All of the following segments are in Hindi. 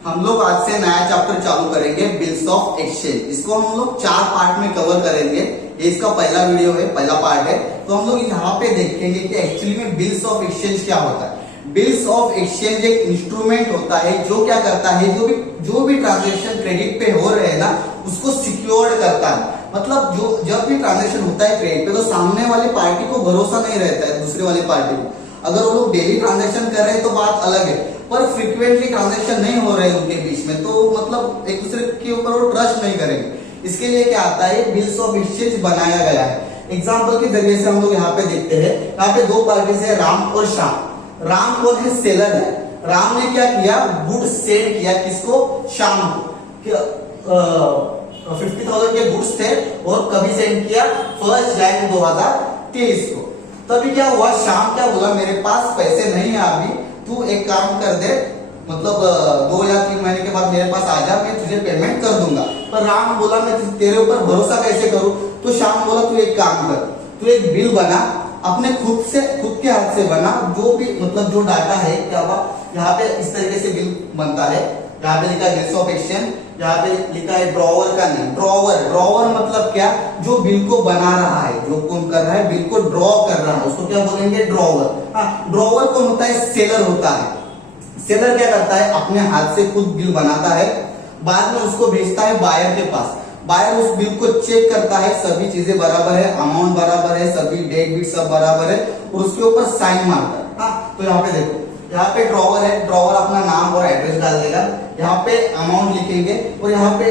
हम लोग आज से नया चैप्टर चालू करेंगे बिल्स ऑफ एक्सचेंज। इसको हम लोग 4 पार्ट में कवर करेंगे। ये इसका पहला वीडियो है, पहला पार्ट है। तो हम लोग यहाँ पे देखेंगे कि एक्चुअली में बिल्स ऑफ एक्सचेंज क्या होता है। बिल्स ऑफ एक्सचेंज एक इंस्ट्रूमेंट होता है जो क्या करता है, जो भी ट्रांजेक्शन क्रेडिट पे हो रहे हैं ना, उसको सिक्योर्ड करता है। मतलब जब भी ट्रांजेक्शन होता है क्रेडिट पे, तो सामने वाली पार्टी को भरोसा नहीं रहता है दूसरे वाली पार्टी को। अगर वो लोग डेली ट्रांजेक्शन कर रहे हैं तो बात अलग है, पर फ्रीक्वेंटली ट्रांजेक्शन नहीं हो रहे हैं उनके बीच में, तो मतलब एक दूसरे के ऊपर वो ट्रस्ट नहीं करेंगे। इसके लिए क्या आता है, बिल्स ऑफ एक्सचेंज बनाया गया है। एग्जाम्पल के जरिए से हम लोग यहाँ पे देखते हैं। यहाँ पे दो पार्टी है, राम और श्याम। राम कौन है, सेलर है। राम ने क्या किया, गुड्स सेंड किया किसको, श्याम को। 50,000 के गुड्स थे और कभी सेंड किया 1 जनवरी 2023 को। तभी क्या हुआ, शाम क्या बोला, मेरे पास पैसे नहीं है अभी, तू एक काम कर दे, मतलब 2 या 3 महीने के बाद मेरे पास आ जा, मैं तुझे पेमेंट कर दूंगा। पर राम बोला मैं तेरे ऊपर भरोसा कैसे करूं। तो शाम बोला तू एक काम कर, तू एक बिल बना, अपने खुद के हाथ से बना, जो भी मतलब जो डाटा है क्या हुआ। यहाँ पे इस तरीके से बिल बनता है। यहाँ पे लिखा है बिल्स ऑफ एक्सचेंज, यहाँ पे लिखा है ड्रॉवर का नेम। ड्रॉवर मतलब क्या, जो बिल को बना रहा है, जो कौन कर रहा है, बिल को ड्रॉ कर रहा है, उसको क्या बोलेंगे, ड्रॉवर। हाँ, ड्रॉवर कौन होता है, सेलर होता है। सेलर क्या करता है, अपने हाथ से खुद बिल बनाता है, बाद में उसको भेजता है बायर के पास। बायर उस बिल को चेक करता है, सभी चीजें बराबर है, अमाउंट बराबर है, सभी डेट बीट सब बराबर है, और उसके ऊपर साइन मारता है। हाँ, तो यहाँ पे देखो, यहाँ पे ड्रॉवर है, ड्रॉवर अपना नाम और एड्रेस डाल देगा। यहाँ पे अमाउंट लिखेंगे और यहाँ पे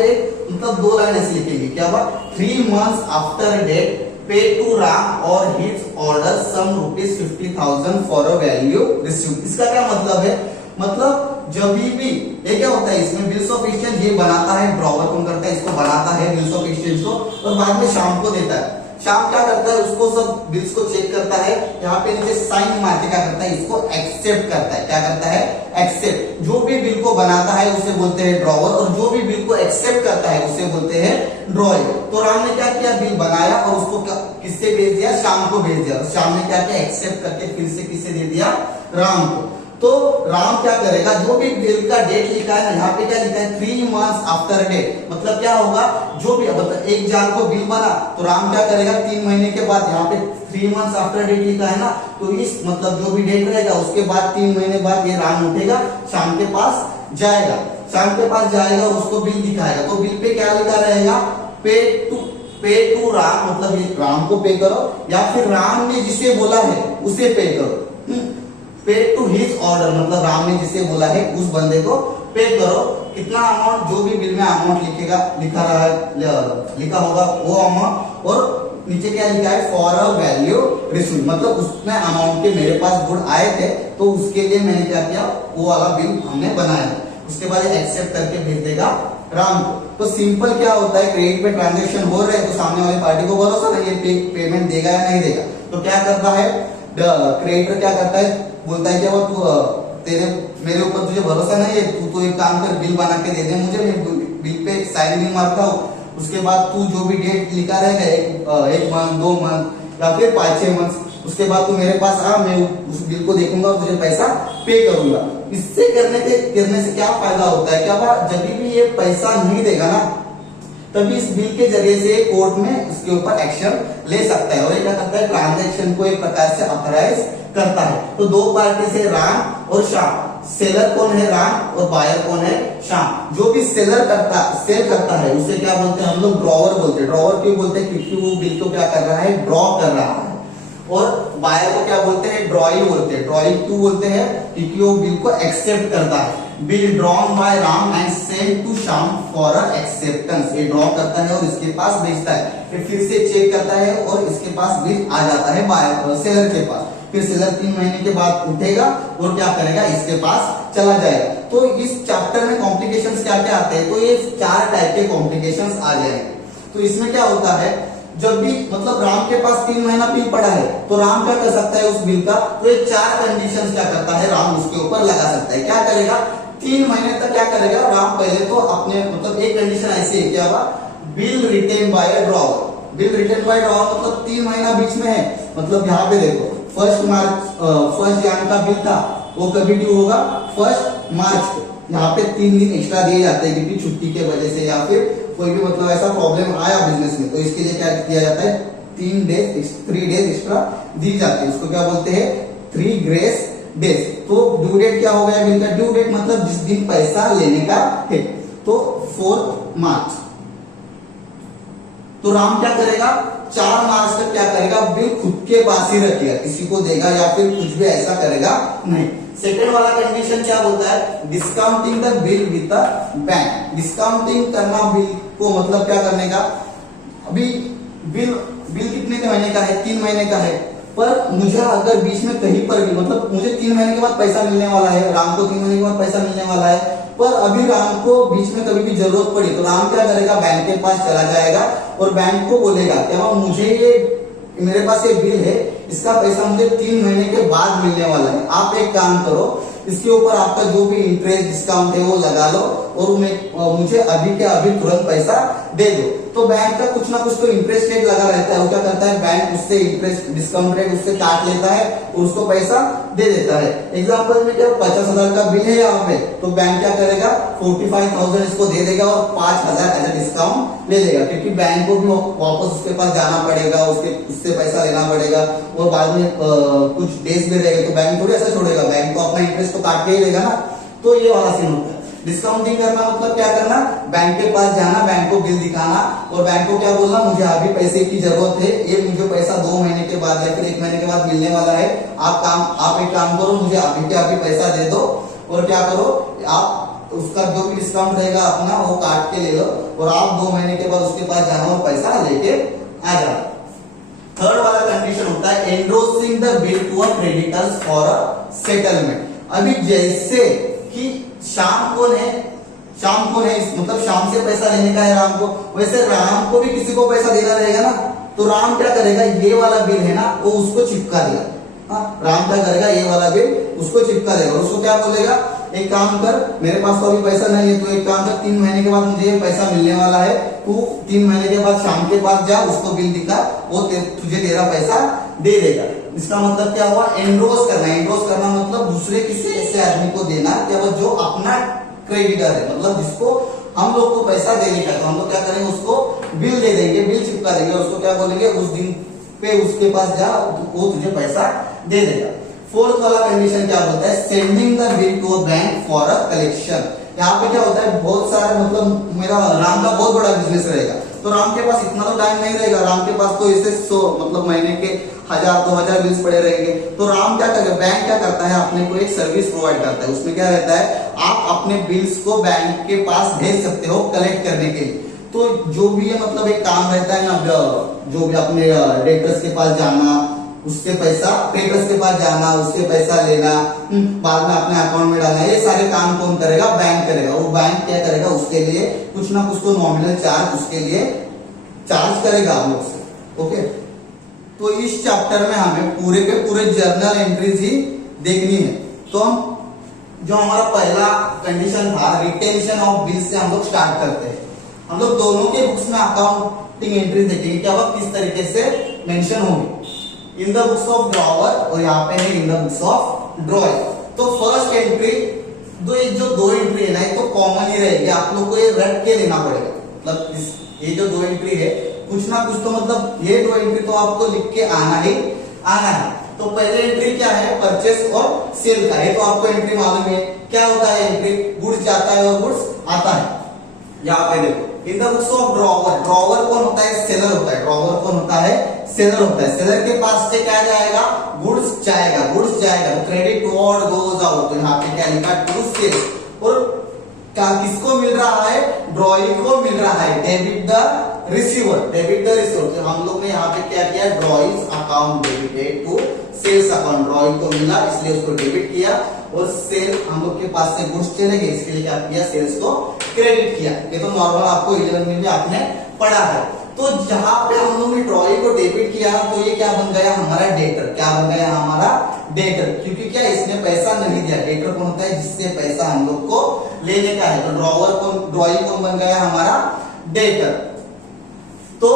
मतलब 2 लाइन ऐसे लिखेंगे, क्या हुआ, 3 months after date pay to Ram और his order sum ₹50,000 for a value received. इसका क्या मतलब है, मतलब जब भी ये क्या होता है, इसमें बिल्स ऑफ एक्सचेंज ये बनाता है, ड्रॉवर कौन करता है, इसको बनाता है बिल्स ऑफ एक्सचेंज को, और बाद में शाम को देता है। शाम क्या करता है, उसको सब बिल्स को चेक करता है, यहाँ पे नीचे साइन मार के क्या करता है, इसको एक्सेप्ट करता है। क्या करता है, एक्सेप्ट। जो भी बिल को बनाता है उसे बोलते हैं ड्रॉवर, और जो भी बिल को एक्सेप्ट करता है उसे बोलते हैं ड्रॉयर। तो राम ने क्या किया, बिल बनाया और उसको किससे भेज दिया, शाम को भेज दिया। शाम ने क्या किया, एक्सेप्ट करके फिर से किसे दे दिया, राम को। तो राम क्या करेगा, जो भी बिल का डेट लिखा है ना, यहाँ पे क्या लिखा है, 3 months आफ्टर डेट, मतलब क्या होगा, जो भी मतलब 1 जनवरी को बिल बना, तो राम क्या करेगा, 3 महीने के बाद, यहाँ पे 3 months आफ्टर डेट लिखा है ना, तो इस मतलब जो भी डेट रहेगा उसके बाद 3 महीने बाद ये राम उठेगा, शाम के पास जाएगा। शाम के पास जाएगा और उसको बिल दिखाएगा। तो बिल पे क्या लिखा रहेगा, पे टू राम, मतलब राम को पे करो, या फिर राम ने जिसे बोला है उसे पे करो। पे टू हिज ऑर्डर, मतलब राम ने जिसे बोला है उस बंदे को पे करो। कितना अमाउंट, जो भी बिल में अमाउंट लिखा होगा वो अमाउंट, और नीचे क्या लिखा है, फॉर अ वैल्यू रिसीव्ड, मतलब उसमें अमाउंट के मेरे पास गुड आए थे, तो उसके लिए मैंने क्या किया, वो वाला बिल हमने बनाया। उसके बाद एक्सेप्ट करके भेज देगा राम को। तो सिंपल क्या होता है, क्रेडिट पे ट्रांजेक्शन हो रहे हैं तो सामने वाली पार्टी को भरोसा नहीं है पेमेंट देगा या नहीं देगा, तो क्या करता है, क्रेडिटर क्या करता है, बोलता है कि वो तू मेरे ऊपर तुझे भरोसा नहीं है, तू तो एक काम कर, बिल बना के दे दे मुझे, मैं बिल पे साइन भी मारता हूँ। उसके बाद तू जो भी डेट लिखा रहेगा, 1 मंथ 2 मंथ या फिर 5-6 मंथ, उसके बाद तू मेरे पास आ, मैं उस बिल को देखूंगा और तुझे पैसा पे करूंगा। इससे करने से क्या फायदा होता है, क्या जब भी ये पैसा नहीं देगा ना, तभी इस बिल के जरिए से कोर्ट में इसके ऊपर एक्शन ले सकता है। और ये क्या करता है, ट्रांजैक्शन को एक प्रकार से ऑथराइज करता है। तो 2 पार्टी से राम और श्याम। सेलर कौन है, राम, और बायर कौन है, श्याम। जो भी सेल करता है उसे क्या बोलते हैं हम लोग, ड्रॉवर बोलते हैं। ड्रॉवर क्यों बोलते हैं, क्योंकि वो बिल को क्या कर रहा है, ड्रॉ कर रहा है। और बायर को क्या बोलते हैं, ड्रॉइंग बोलते हैं। ड्रॉइंग क्यों बोलते हैं, क्योंकि वो बिल को एक्सेप्ट करता है। Bill drawn by Ram and send to Shyam for acceptance. ये ड्रॉ करता है और इसके पास भेजता है, फिर से चेक करता है और इसके पास बिल आ जाता है बायर सेलर के पास। फिर सेलर 3 महीने के बाद उठेगा और क्या करेगा, इसके पास चला जाएगा। तो इस चैप्टर में कॉम्प्लिकेशंस क्या क्या आते हैं, तो ये 4 टाइप के कॉम्प्लिकेशंस आ जाएंगे। तो इसमें क्या होता है, जब भी मतलब राम के पास 3 महीना बिल पड़ा है, तो राम क्या कर सकता है उस बिल का, तो ये 4 कंडीशंस क्या करता है, राम उसके ऊपर लगा सकता है। क्या करेगा, 3 महीने तक क्या करेगा राम, पहले तो अपने मतलब एक कंडीशन ऐसी है, क्या हुआ, bill written by a drawer. Bill written by drawer मतलब 3 महीना बीच में है, मतलब यहाँ पे देखो 1 जनवरी का बिल था, वो कभी ड्यू होगा 1 मार्च को। यहाँ पे 3 दिन एक्स्ट्रा दिए जाते हैं क्योंकि छुट्टी के वजह से या फिर कोई भी मतलब ऐसा प्रॉब्लम आया बिजनेस में, तो इसके लिए क्या किया जाता है 3 डेज एक्स्ट्रा दी जाती है। उसको क्या बोलते हैं 3 ग्रेस डेज। तो ड्यू डेट क्या हो गया बिल का, ड्यू डेट मतलब जिस दिन पैसा लेने का है, तो 4 मार्च। तो राम क्या करेगा 4 मार्च तक क्या करेगा, बिल खुद के पास ही रखेगा, किसी को देगा या फिर कुछ भी ऐसा करेगा नहीं। सेकेंड वाला कंडीशन क्या बोलता है, discounting the bill with the bank. Discounting करना बिल को मतलब क्या करने का, अभी बिल कितने महीने का है, 3 महीने का है, पर मुझे अगर बीच में कहीं पर भी मतलब मुझे 3 महीने के बाद पैसा मिलने वाला है, राम को 3 महीने के बाद पैसा मिलने वाला है, पर अभी राम को बीच में कभी भी जरूरत पड़ी तो राम क्या करेगा, बैंक के पास चला जाएगा और बैंक को बोलेगा क्या मुझे ये मेरे पास ये बिल है, इसका पैसा मुझे 3 महीने के बाद मिलने वाला है, आप एक काम करो इसके ऊपर आपका जो भी इंटरेस्ट डिस्काउंट है वो लगा लो और मुझे अभी के अभी तुरंत पैसा दे दो। तो बैंक का कुछ ना कुछ तो इंटरेस्ट रेट लगा रहता है, वो क्या करता है बैंक उससे इंटरेस्ट डिस्काउंट रेट उससे काट लेता है और उसको पैसा दे देता है। एग्जांपल में क्या 50,000 का बिल है यहाँ पे, तो बैंक क्या करेगा 45,000 इसको दे देगा और 5,000 एज डिस्काउंट ले लेगा, क्योंकि बैंक को भी वापस उसके पास जाना पड़ेगा, उससे पैसा लेना पड़ेगा और बाद में कुछ डेज भी रहेगा, तो बैंक थोड़ी ऐसा छोड़ेगा, बैंक को अपना इंटरेस्ट तो काट के ही लेगा ना। तो ये वाला सीन होता है। डिस्काउंटिंग करना मतलब क्या करना, बैंक के पास जाना, बैंक को बिल दिखाना और बैंक को क्या बोलना मुझे अभी पैसे की जरूरत है, ये मुझे पैसा 2 महीने के बाद या फिर 1 महीने के बाद मिलने वाला है, आप एक काम करो मुझे अभी के अभी पैसा दे दो और क्या करो आप उसका जो भी डिस्काउंट रहेगा अपना वो काट के ले लो और आप 2 महीने के बाद उसके पास जाना और पैसा लेके आ जाओ। थर्ड वाला कंडीशन होता है endorsing the bill to a creditors for a settlement. अभी जैसे कि शाम को है मतलब शाम से पैसा लेने का है राम को, वैसे राम को भी किसी को पैसा देना रहेगा ना, तो राम क्या करेगा ये वाला बिल है ना वो उसको चिपका देगा। राम क्या करेगा ये वाला बिल उसको चिपका देगा और उसको क्या बोलेगा एक काम कर मेरे पास तो अभी पैसा नहीं है, तो एक काम कर 3 महीने के बाद मुझे ये पैसा मिलने वाला है, तू 3 महीने के बाद शाम के पास जा उसको बिल दिखा, वो तुझे तेरा पैसा दे देगा। इसका मतलब क्या हुआ एंडोर्स करना। एंडोर्स करना मतलब दूसरे किसी ऐसे आदमी को देना क्या वो जो अपना क्रेडिटर है, मतलब जिसको हम लोग को पैसा देने का, तो हम लोग क्या करेंगे उसको बिल दे देंगे, बिल चिपका देंगे, उसको क्या बोलेंगे उस दिन पे उसके पास जा वो तुझे पैसा दे देगा। फोर्थ वाला कंडीशन क्या होता है sending the bill to a bank for a collection. यहाँ पे क्या होता है बहुत सारे मतलब मेरा राम का बहुत बड़ा बिजनेस रहेगा, तो राम के पास इतना तो टाइम नहीं रहेगा, राम के पास तो इसे 100 मतलब महीने के 1000-2000 बिल्स पड़े रहेंगे। तो राम क्या करेगा बैंक क्या करता है अपने को एक सर्विस प्रोवाइड करता है, उसमें क्या रहता है आप अपने बिल्स को बैंक के पास भेज सकते हो कलेक्ट करने के लिए। तो जो भी है मतलब एक काम रहता है ना, जो भी अपने डेटर्स के पास जाना, उससे पैसा क्रेडिटर्स के पास जाना, उससे पैसा लेना, बाद में अपने अकाउंट में डालना, ये सारे काम कौन करेगा बैंक करेगा। वो बैंक क्या करेगा उसके लिए कुछ ना कुछ तो नॉमिनल चार्ज उसके लिए चार्ज करेगा आप लोग से। ओके, तो इस चैप्टर में हमें पूरे के पूरे जर्नल एंट्रीज ही देखनी है। तो हम जो हमारा पहला कंडीशन था रिटेंशन ऑफ बिल से हम लोग स्टार्ट करते हैं। हम लोग दोनों के बुक्स में अकाउंटिंग एंट्री देखेंगे क्या वह किस तरीके से मेंशन होगी in the books of drawer और यहाँ पे है in the books of drawing. तो फर्स्ट एंट्री जो दो एंट्री है ना ये तो कॉमन ही रहेगी, आप लोग को ये रट के लेना पड़ेगा। मतलब ये जो 2 एंट्री है कुछ ना कुछ तो मतलब ये 2 एंट्री तो आपको लिख के आना है। तो पहले एंट्री क्या है परचेस और सेल का, ये तो आपको एंट्री मालूम है क्या होता है। एंट्री गुड्स जाता है और गुड्स आता है। यहाँ पे देखो in the books of drawer, drawer कौन होता है सेलर होता है, ड्रॉवर कौन होता है सेलर होता है। सेलर के पास से क्या जाएगा गुड्स जाएगा, तो क्रेडिट टुवर्ड गोज आउट, तो यहाँ पे क्या लिखा टू सेल। और क्या किसको मिल रहा है ड्रॉइंग को मिल रहा है डेबिट द रिसीवर, तो हम लोग ने यहाँ पे क्या किया drawing account debited to sales account, drawing को मिला इसलिए उसको डेबिट किया और सेल हम लोग के पास से गुड्स चले गए इसके लिए क्या किया सेल्स को क्रेडिट किया। ये तो नॉर्मल आपको 11 में भी आपने पढ़ा है। तो जहां पे हम लोग ने ड्रॉइंग को डेबिट किया तो ये क्या बन गया हमारा डेटर, क्या बन गया हमारा डेटर, क्योंकि क्या इसने पैसा नहीं दिया। डेटर कौन होता है जिससे पैसा हम लोग को लेने का है, तो ड्रॉइंग कौन बन गया हमारा डेटर। तो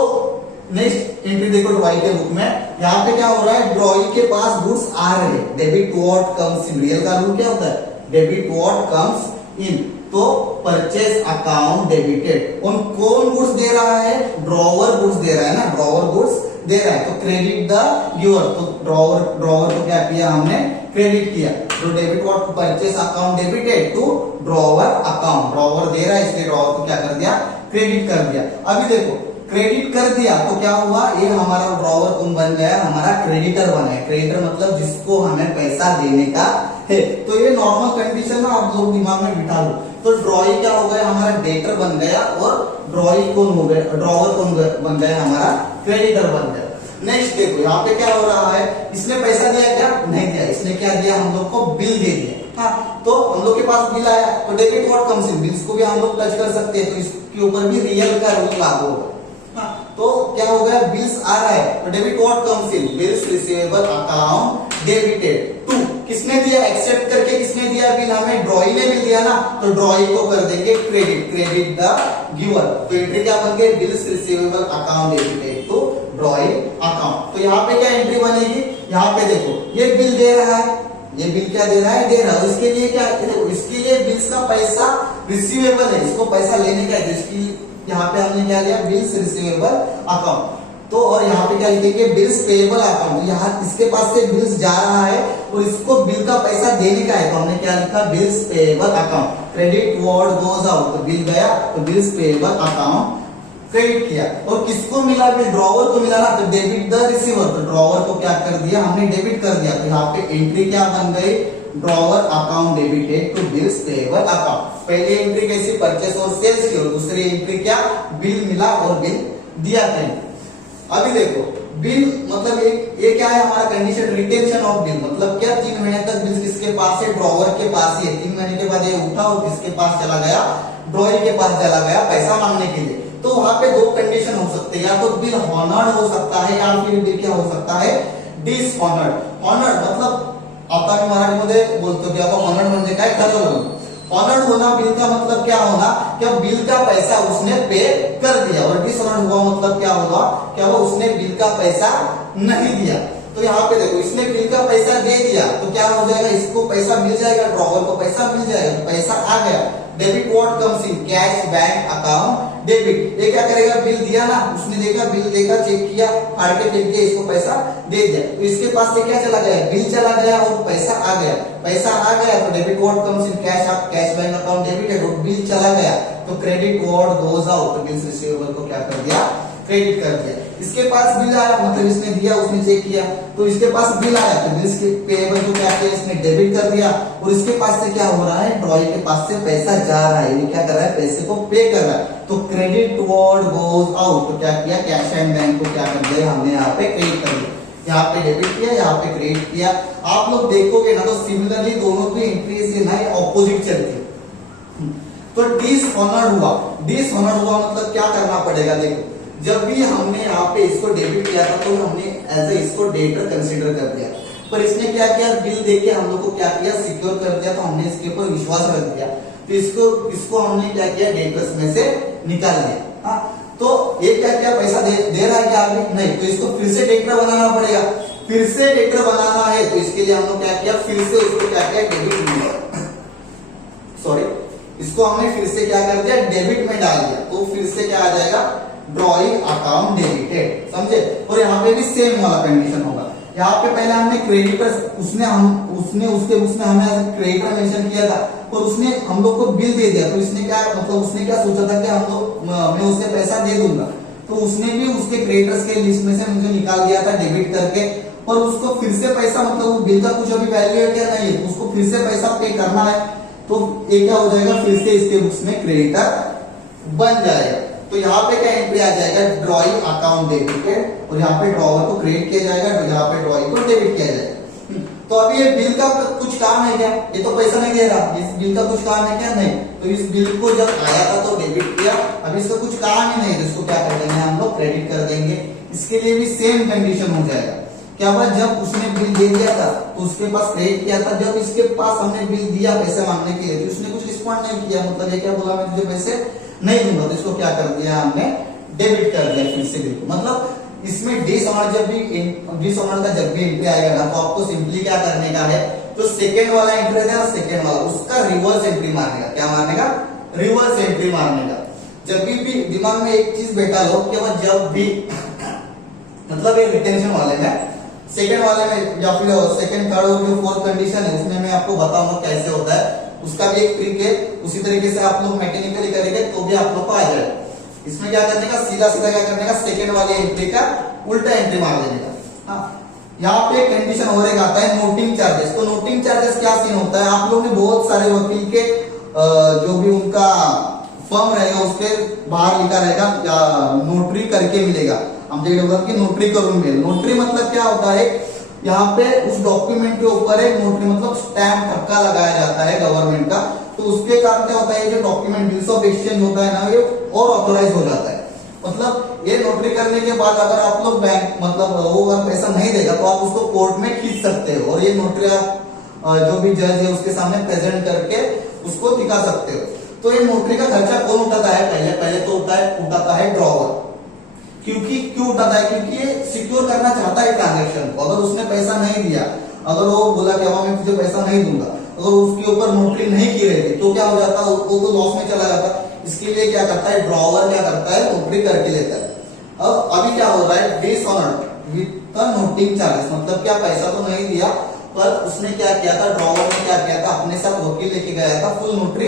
नेक्स्ट एंट्री देखो ड्रॉइंग के बुक में, यहाँ पे क्या हो रहा है ड्रॉइंग के पास गुड्स आ रहे हैं, डेबिट टुवर्ड कम्स, रियल का रूल क्या होता है डेबिट टुवर्ड कम्स इन, तो परचेज अकाउंट डेबिटेड। और कौन गुड्स दे रहा है? ड्रॉवर गुड्स दे रहा है ना, ड्रॉवर गुड्स दे रहा है, तो क्रेडिट द गिवर, तो ड्रॉवर को क्या किया हमने? क्रेडिट किया। तो debit what? Purchase account debited to drawer account, drawer दे रहा है इसलिए ड्रॉवर को क्या कर दिया? क्रेडिट कर दिया। अभी देखो क्रेडिट कर दिया तो क्या हुआ? ये हमारा ड्रॉवर कौन बन गया? हमारा क्रेडिटर बना है। क्रेडिटर मतलब जिसको हमें पैसा देने का है। तो ये नॉर्मल कंडीशन ना आप लोग दिमाग में बिठा लो। तो ड्रॉई क्या हो गया? हमारा डेटर बन गया, और ड्रॉई कौन हो गया? ड्रॉवर कौन बन गया? हमारा क्रेडिटर बन गया। नेक्स्ट देखो यहाँ पे क्या हो रहा है? इसने पैसा दिया क्या? नहीं दिया। इसने क्या दिया? हम लोग को बिल दे दिया। हाँ, तो हम लोग के पास बिल आया, तो debit what comes in, bills को भी हम लोग टच कर सकते हैं, तो इसके ऊपर भी रियल का रूल लागू होगा। हाँ, तो क्या हो गया? बिल्स आ रहा है, तो debit what comes in, bills receivable account debited to, किसने दिया? एक्सेप्ट करके किसने दिया बिल? हमें ड्रॉई ने बिल दिया ना, तो ड्रॉई को कर देंगे क्रेडिट, क्रेडिट द गिवर। तो एंट्री क्या बन गई? Bills receivable account debited to drawee account. तो यहाँ पे क्या एंट्री बनेगी? यहाँ पे देखो ये बिल दे रहा है, ये बिल क्या दे रहा है? दे रहा है। इसके लिए क्या? इसके लिए बिल्स का पैसा रिसीवेबल है, इसको पैसा लेने का है, इसकी यहाँ पे हमने क्या लिया? Bills receivable account. तो और यहाँ पे क्या लिखेंगे? Bills payable account. यहाँ इसके पास से बिल्स जा रहा है और इसको बिल का पैसा देने का है, तो हमने क्या लिखा? Bills payable account. Credit word goes out, तो बिल गया, तो बिल्स पेएबल अकाउंट क्रेडिट किया। और किसको मिला बिल? ड्रॉवर को मिला ना, तो डेबिट द रिसीवर, तो ड्रॉवर को क्या कर दिया? हमने डेबिट कर दिया। तो यहाँ पे एंट्री क्या बन गई? Drawer account debited to bills payable account. पहली एंट्री कैसी? परचेस और सेल्स की, और दूसरी एंट्री क्या? बिल मिला और बिल दिया कहीं। अभी देखो बिल मतलब ये क्या है? हमारा कंडीशन रिटेंशन ऑफ बिल, मतलब क्या 3 महीने तक बिल किसके पास है? ड्रॉवर के पास ही है। 3 महीने के बाद ये उठा और किसके पास चला गया? ड्रॉई के पास चला गया पैसा मांगने के लिए। तो वहां पे 2 कंडीशन हो सकते हैं, या तो बिल हॉनर्ड हो सकता है, या फिर बिल क्या हो सकता है? डिसऑनर्ड। ऑनर्ड मतलब आता मराठीमध्ये बोलतो की आपण ऑनर्ड म्हणजे काय? ठरवलं। ऑनर्ड होना बिल का मतलब क्या होना? क्या बिल का पैसा उसने पे कर दिया। और डिसऑनर्ड हुआ मतलब क्या होगा? क्या वो उसने बिल का पैसा नहीं दिया। तो यहाँ पे देखो इसने बिल का पैसा दे दिया, तो क्या हो जाएगा? इसको पैसा मिल जाएगा, ड्रॉवर को पैसा मिल जाएगा, पैसा आ गया। Debit what comes in, cash bank account debit. ये क्या करेगा? बिल दिया ना, उसने देखा, बिल देखा, चेक किया, फाड़ के फेंक दिया, इसको पैसा दे दिया, तो इसके पास से क्या चला गया? बिल चला गया और पैसा आ गया। पैसा आ गया तो debit what comes in, cash bank account debited, और बिल चला गया तो क्रेडिट व्हाट गोज आउट, तो बिल्स रिसीवेबल को क्या कर दिया? क्रेडिट कर दिया। इसके पास बिल आया, मतलब इसने दिया, उसने चेक किया, तो इसके पास बिल आया, तो बिल्स के पेएबल को क्या किया? इसने डेबिट कर दिया। और इसके पास से क्या हो रहा है? ड्रॉई के पास से पैसा जा रहा है, ये क्या कर रहा है? पैसे को पे कर रहा है, तो क्रेडिट वर्ड गोज आउट, तो क्या किया? कैश एंड बैंक को क्या कर दिया? हमने यहाँ पे क्रेडिट कर दिया। यहाँ पे डेबिट किया, यहाँ पे क्रेडिट किया। आप लोग देखोगे ना, तो सिमिलरली दोनों की एंट्रीज है ना ऑपोजिट चलती है। तो डिसऑनर्ड हुआ, डिसऑनर्ड हुआ मतलब क्या करना पड़ेगा? देखो जब भी हमने यहाँ पे इसको डेबिट किया था, तो हमने एज ए इसको डेटर कंसीडर कर दिया, पर इसने क्या किया? बिल देके हम लोग को क्या किया? सिक्योर कर दिया, तो हमने इसके ऊपर विश्वास रख दिया, तो इसको हमने क्या किया? डेटर्स में से निकाल दिया। हाँ, तो ये क्या किया? पैसा दे रहा है क्या अभी? नहीं, तो इसको फिर से डेटर बनाना पड़ेगा। फिर से डेटर बनाना है, तो इसके लिए हम लोग क्या किया? फिर से उसको क्या किया? डेबिट में, सॉरी, इसको हमने फिर से क्या कर दिया? डेबिट में डाल दिया, तो फिर से क्या आ जाएगा? ड्रॉइंग अकाउंट डेबिटेड, समझे? और यहाँ पे भी सेम वाला कंडीशन होगा। यहाँ पे पहले हमने क्रेडिटर, उसने हमें क्रेडिटर मेंशन किया था, और उसने हम लोग को बिल दे दिया, तो इसने क्या मतलब उसने क्या सोचा था कि हम लोग मैं उसे पैसा दे दूंगा, तो उसने भी उसके क्रेडिटर्स के लिस्ट में से मुझे निकाल दिया था डेबिट करके, और उसको फिर से पैसा मतलब वो बिल का कुछ अभी वैल्यू है क्या? नहीं है, उसको फिर से पैसा पे करना है, तो ये क्या हो जाएगा? फिर से इसके बुक्स में क्रेडिटर बन जाएगा। तो यहाँ पे क्या एंट्री आ जाएगा? ड्रॉइंग अकाउंट डेबिटेड, और यहाँ पे ड्रॉवर को क्रेडिट किया जाएगा, तो यहाँ पे ड्रॉइंग को डेबिट किया जाएगा। तो अभी ये बिल का कुछ काम है क्या? ये तो पैसा नहीं दे रहा, इस बिल का कुछ काम है क्या? नहीं, तो इस बिल को जब आया था तो डेबिट किया, अभी इसका कुछ काम ही नहीं, तो इसको क्या कर देंगे? हम लोग क्रेडिट कर देंगे। इसके लिए भी सेम कंडीशन हो जाएगा। क्या हुआ? जब उसने बिल दे दिया था तो उसके पास क्रेडिट किया था, जब इसके पास हमने बिल दिया पैसे मांगने के लिए, तो उसने कुछ रिस्पॉन्ड नहीं किया, मतलब ये क्या बोला? मैं तुझे पैसे नहीं दूंगा, तो इसको क्या कर दिया? हमने डेबिट कर दिया फिर से बिल को। मतलब इसमें डिसऑनर्ड का जब भी एंट्री आएगा ना, तो आपको सिंपली क्या करने का है? जो सेकंड वाला एंट्री है ना, सेकंड वाला, उसका रिवर्स एंट्री मारने का। क्या मारने का? रिवर्स एंट्री मारने का। जब भी दिमाग में एक चीज बैठा लो कि वो जब भी मतलब ये रिटेंशन वाले में, सेकंड वाले में या फिर सेकंड थर्ड और जो फोर्थ कंडीशन है उसमें मैं आपको बताऊंगा कैसे होता है, उसका भी एक ट्रिक है। उसी तरीके से आप लोग मैकेनिकली करेंगे तो भी आप लोग को आ जाए। इसमें क्या करने का, सीधा सीधा क्या करने का, सेकंड वाली एंट्री का उल्टा एंट्री मार देने का। हाँ, यहाँ पे कंडीशन और एक आता है नोटिंग चार्जेस। तो नोटिंग चार्जेस क्या सीन होता है, आप लोगों ने बहुत सारे वकील के जो भी उनका फर्म रहेगा उसके बाहर लिखा रहेगा या नोटरी करके मिलेगा। हम देखिए कि नोटरी करूं मिल, नोटरी मतलब क्या होता है, यहाँ पे उस डॉक्यूमेंट के ऊपर एक नोटरी मतलब स्टैम्प ठक्का लगाया जाता है गवर्नमेंट का। तो उसके कारण क्या होता है, जो डॉक्यूमेंट बिल्स ऑफ एक्सचेंज होता है ना, ये और ऑथोराइज हो जाता है। मतलब ये नोटरी करने के बाद अगर आप लोग बैंक मतलब वो अगर पैसा नहीं देगा तो आप उसको कोर्ट में खींच सकते हो, और ये नोटरी आप जो भी जज है उसके सामने प्रेजेंट करके उसको दिखा सकते हो। तो ये नोटरी का खर्चा कौन उठाता है? पहले तो उठाता है ड्रॉवर। क्यों उठाता है? क्योंकि ये सिक्योर करना चाहता है ट्रांजेक्शन को। अगर उसने पैसा नहीं दिया, अगर वो बोला कि मैं तुझे पैसा नहीं दूंगा, अगर उसके ऊपर नोटरी नहीं की रहती तो क्या हो जाता, वो तो लॉस में चला जाता। इसके लिए क्या करता है ड्रॉवर, क्या करता है नोटरी करके लेता है। अब अभी क्या हो रहा है, dishonoured with the noting charges, मतलब क्या पैसा तो नहीं दिया पर उसने क्या किया था, ड्रॉवर ने क्या किया था, अपने साथ वकील लेके गया था, फुल नोटरी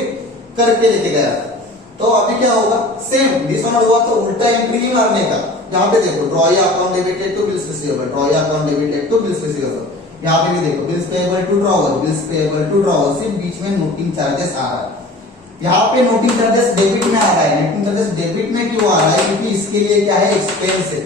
करके लेके गया था। तो अभी क्या होगा, सेम डिसऑनर्ड हुआ तो उल्टा एंट्री ही मारने का। यहाँ पे देखो, drawee account debited to bills receivable, drawee account debited to bills receivable. यहाँ पे भी देखो, bills payable to drawer, bills payable to drawer, सिर्फ बीच में नोटिंग चार्जेस आ रहा है। यहाँ पे नोटिंग चार्जेस डेबिट में आ रहा है। नोटिंग चार्जेस डेबिट में क्यों आ रहा है? क्योंकि इसके लिए क्या है, एक्सपेंस है।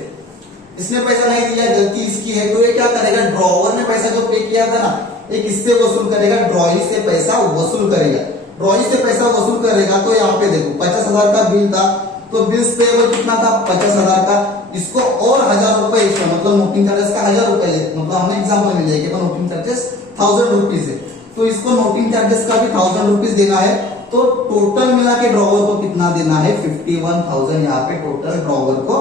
इसने पैसा नहीं दिया, गलती इसकी है, तो ये क्या करेगा, ड्रॉवर ने पैसा जो पे किया था ना, एक इससे वसूल करेगा, ड्रॉई से पैसा वसूल करेगा। ड्रॉई से पैसा वसूल करेगा तो यहाँ पे देखो 50,000 का बिल था, तो बिल्स पेएबल कितना था, 50,000 का। इसको और 1,000 रुपए एक्स्ट्रा, मतलब नोटिंग चार्जेस का 1,000 रुपए, मतलब हमने एग्जाम्पल में लिया कि नोटिंग चार्जेस 1,000 रुपीज है, तो इसको नोटिंग चार्जेस का भी 1,000 रुपीज देना है। तो टोटल मिला के ड्रॉवर को कितना देना है, 51,000 यहाँ पे टोटल ड्रॉवर को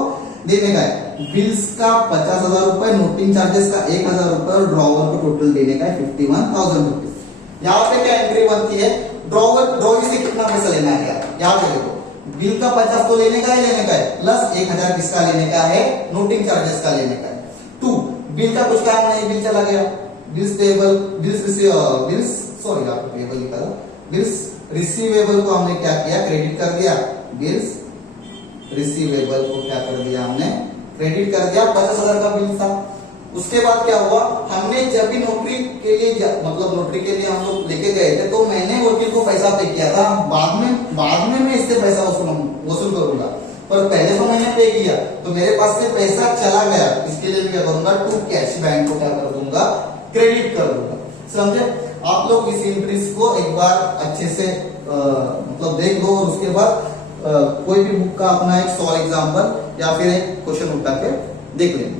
देने का है। बिल्स का 50,000 रुपए, नोटिंग चार्जेस का 1,000 रुपए और ड्रॉवर को टोटल देने का है 51,000 रुपीज। यहाँ पे क्या एंट्री बनती है, ड्रॉई से कितना पैसा लेना है यार, यहाँ पे देखो, बिल का 50 तो लेने का है, प्लस 1,000 किसका लेने का है, नोटिंग चार्जेस का लेने का है। 2 बिल का कुछ काम नहीं, बिल चला गया, बिल्स पेएबल, बिल्स रिसीवेबल को हमने क्या किया, क्रेडिट कर दिया। बिल्स रिसीवेबल को क्या कर दिया, हमने क्रेडिट कर दिया। 50,000 का बिल था। उसके बाद क्या हुआ, हमने जब भी नोटरी के लिए मतलब नोटरी के लिए हम लोग लेके गए थे, तो मैंने वकील को पैसा पे किया था। बाद में मैं इससे पैसा वसूल करूंगा, पर पहले तो मैंने पे किया, तो मेरे पास से पैसा चला गया। इसके लिए मैं क्या करूंगा, टू कैश, बैंक को क्या कर दूंगा, क्रेडिट कर दूंगा। समझे? आप लोग इस एंट्रीज को एक बार अच्छे से मतलब देख लो, और उसके बाद कोई भी बुक का अपना एक सॉल्व एग्जाम्पल या फिर एक क्वेश्चन उठा के देख लेंगे।